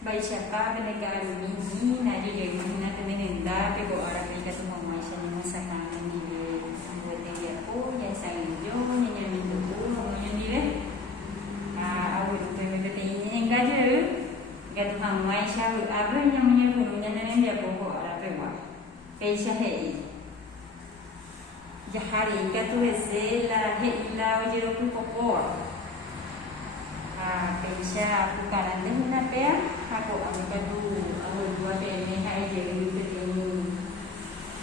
Baixapa penegak ini nadi dia guna temenenda pego orang mereka tu mau macam ni masakan ni buat dia oh ya saya jo nyanyi mintu mau nyanyi deh awal tu mereka tu enggak je enggak tu mau macam apa yang menyebut nyanyi dia pokok orang pewa peisa hei jahari enggak tu esela hei la ojero tu pokok peisa bukan anda guna pea ako ang kadu awal dua ini hai jadi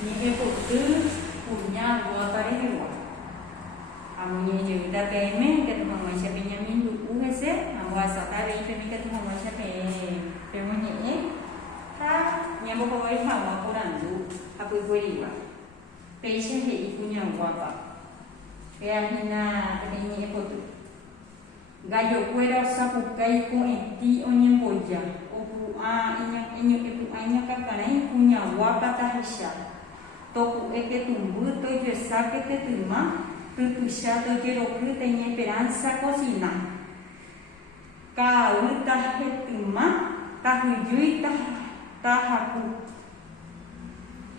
ini betul punya dua kali dua amunya jadi kita keme kita mau macam Benyamin dulu hese awal sekali kami kita mau macam pemunya ha nyambo kawai hawa kurang dulu apa boleh ba peisa he punya apa kaya hina ini betul gayo kuera sapukai ko enti onye boja opu a inyo epu anya kakanai punya wapata hisha toku eke tumbu to je sakete tuma tutusha to je roku tenye esperanza cocina ka uta hetuma ta hujui ta haku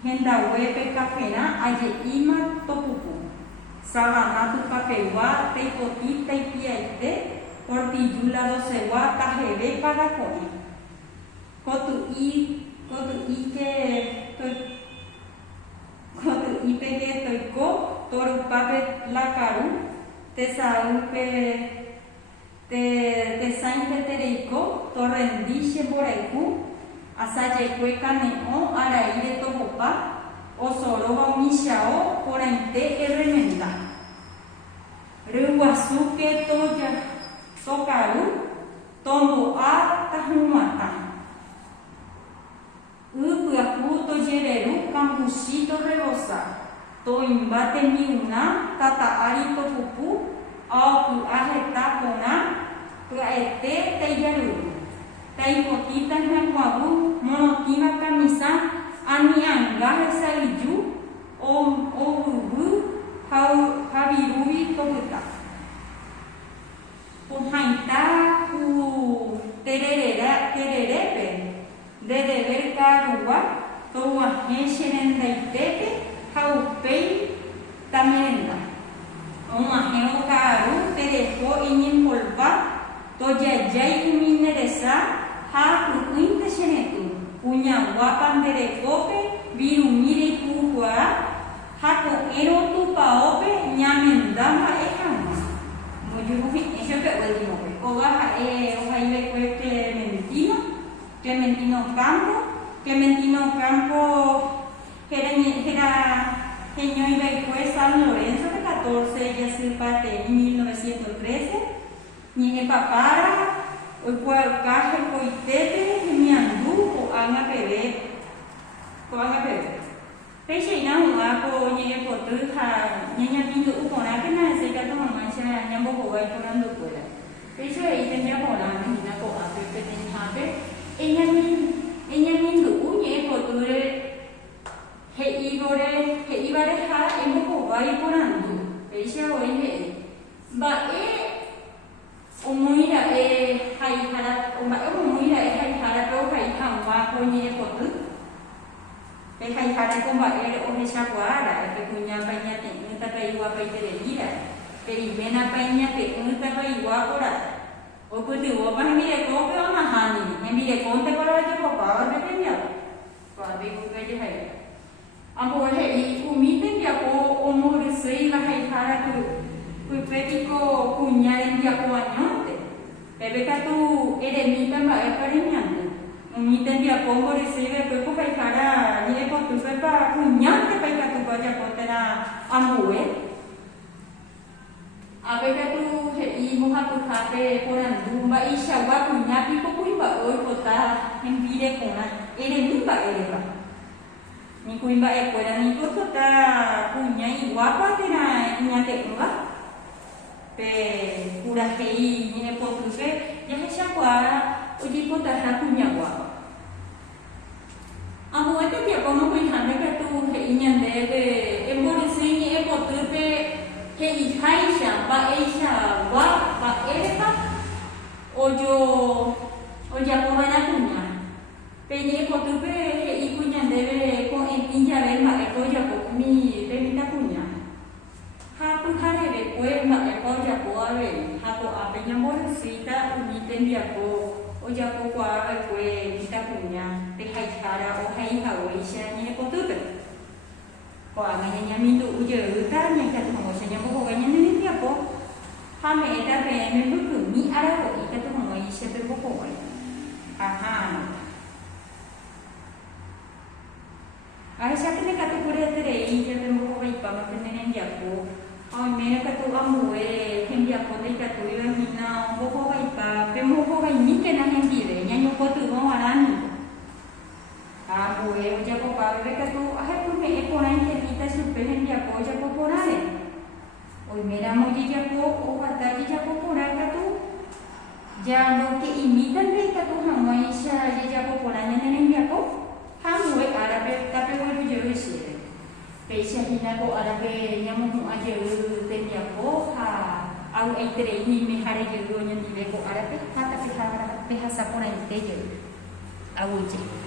henda wepe kafena aje ima topuku salana tu kapewa te poti te piaite Portijula dosewa tajebe para comer. Kotu i pege toiko toru pape la karu te saupe te sainte tereiko torrendishe boreku asaye cueca neo araire topopa osoroba mishao porente remenda. Ruwasuke toya tokaru tombo a tahumata upuaku to jereru kambushi to rebosa to imbate miuna tata ari to pupu au aheta kona tuaete teyaru taipotita nakwabu monotima kamisa ani anga hesaiju o bubu habirubi to buta Puhaita ku tererepe de deber karua toa heshenen daitete haupei tamerenda uma heo karu terepo inin polpa to jajai mineresa ha kuinte shenetu punya wapan terekope biru mire kuwa hako erotu paope nyamendama ehama Mujurufik eso que vuelvo o baja o ahí Clementino Campo era genio y después San Lorenzo de 14 ya se parte en 1913 ni papara o cual caje coitete ni andu o anga pebe Peixe não há por ninguém por tudo ha ninguém vindo o cona que não sei que não mas já não vou vai por ando por lá Peixe aí tem minha cona não na co a pepe tem hape ninguém vindo o ninguém por tudo he ibare ha emo ko vai por ando Peixe hoje ba umuira hai hara umuira hai hara to hai hamwa ko ninguém por tudo Hai hara ko ba o hesa guara que punya paña te nuta paiwa paitere gira perimena paña te nuta paiwa ora o putu o pa mire ko pe ona hani mire ko te para que ko pa de penya pa be ko ke hai ambo he I umite dia ko o mo de sei la hai hara ku petiko punya en dia ko anyote bebe ka tu eremita ba e parinyante Umiten dia pongo recibe pues porque para ni por tu sepa puñante para que tu vaya contena ambue a ver que tu y moja tu café por andumba y shawa puñapi ko kuimba hoy kota en vire con ere nimba ni kuimba e pueda ni kota puña y guapa tena niate nga pe pura hei ni por tu se ya se shawa oji kota ha puña guapa Amo este dia como que hande que tu he inyande de emborisini e potute he ihaisha ba eisha wa ba erepa ojo oja porana kunya Peñe cotupe y cuña debe con el pinja ver ma el coya po mi remita cuña. Ha tu hare de pues ma el coya po ave. Ha to a peña bolsita mi tendia po. O ya po qua ave pues mita cuña. Te haijara o haija o isha ni cotupe. Qua nganya mi tu uje ta nya ka tu mo nya po ko nya ni dia po. Ha me eta pe me lu ni ara ko ita tu mo isha pe po ko. Aha. Aisyah kena kata kuliah tadi, jadi mau baik apa macam ni dia aku. Mereka kata kamu dia aku ni kata dia mina mau baik apa, mau baik ni kena hendi le, nyanyi kau tu mau alami. Aku ujar kau apa, mereka tu, pun mereka orang yang kita super hendi aku, ujar kau orang le. Mereka mau jadi aku, kata jadi aku orang kata jangan ke imitan mereka tu hang Aisyah jadi aku orang yang hendi aku. Kamu Arabe tapi baru jauh sih. Pesan ini aku Arabe yang mau aja tanya aku aku itu ini mehari jauhnya di beko Arabe, tapi bahasa pun yang tejo. Aku je.